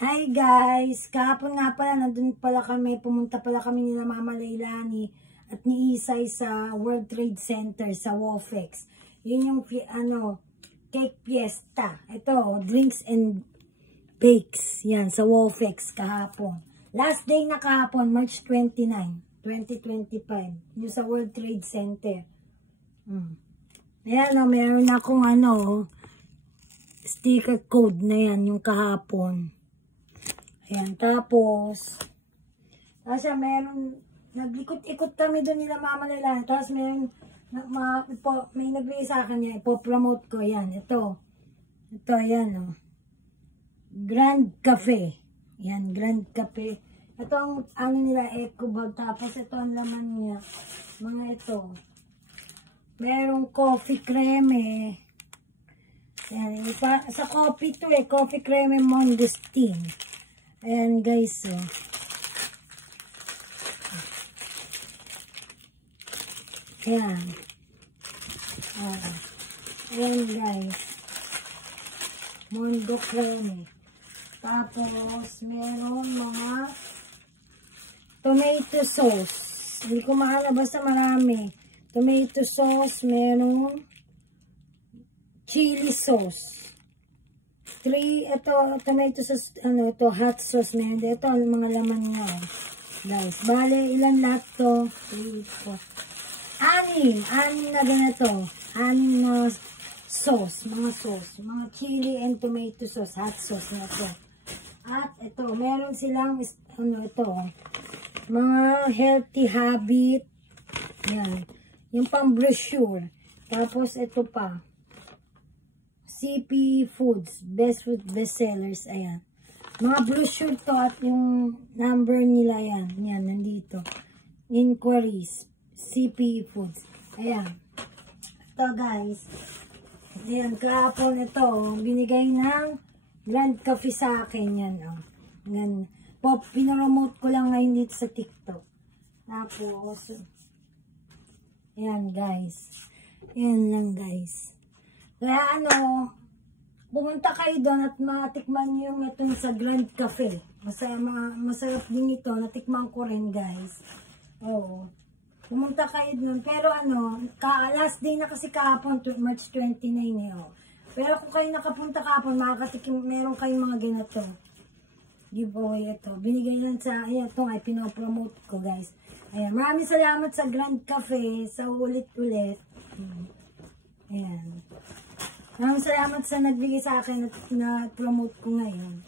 Hi guys! Kahapon nga pala, nandun pala kami, pumunta pala kami nila Mama Leilani at ni Isay sa World Trade Center sa Wofex. Yun yung cake fiesta. Ito, drinks and bakes. Yan, sa Wofex kahapon. Last day na kahapon, March 29, 2025. Yung sa World Trade Center. Ayan o, meron akong sticker code na yan, yung kahapon. Ayan, tapos meron, nag-ikot-ikot kami doon nila Mama Leilani. Tapos meron, may nagbigay sa akin yan, ipopromote ko yan. Ito, yan o. Grand Cafe. Yan, Grand Cafe. Ito ang nila, eco bag. Tapos ito ang laman niya. Mga ito. Merong coffee creme. Yan, sa coffee to coffee creme Mondestin. Ayan guys, Ayan. Ayan guys. Mondo creme. Tapos, meron mga tomato sauce. Hindi ko mahala, basta marami. Tomato sauce, merong chili sauce. 3, ito, tomato sauce, ito, hot sauce na yun. Ito, ang mga laman nga, guys. Bale, ilan lahat to? 3, 4. 6 na ganito. 6 na sauce, mga sauce. Mga chili and tomato sauce, hot sauce na ito. At ito, meron silang, ito, mga healthy habit. Yan. Yung pang brochure. Tapos, ito pa. CP Foods, best food bestsellers, ayan. Mga brochure to at yung number nila yan. Yan, nandito. Inquiries, CP Foods. Ayan. Ito guys. Ayan, kahapon ito. Binigay ng Grand Cafe sa akin yan. Yan. Pinopromote ko lang ngayon dito sa TikTok. Tapos, ayan guys. Ayan lang guys. Kaya pumunta kayo doon at matikman nyo yung itong sa Grand Cafe. Masarap din ito. Natikman ko rin guys. Oo. Pumunta kayo doon. Pero last day na kasi kahapon, March 29 Pero kung kayo nakapunta kahapon, makakatikim, meron kayong mga ganito. Giveaway ito. Binigay lang sa, ito ay pinopromote ko guys. Ayan. Maraming salamat sa Grand Cafe. Sa ulit-ulit. Ayan. Maraming salamat sa nagbigay sa akin at na-promote ko ngayon.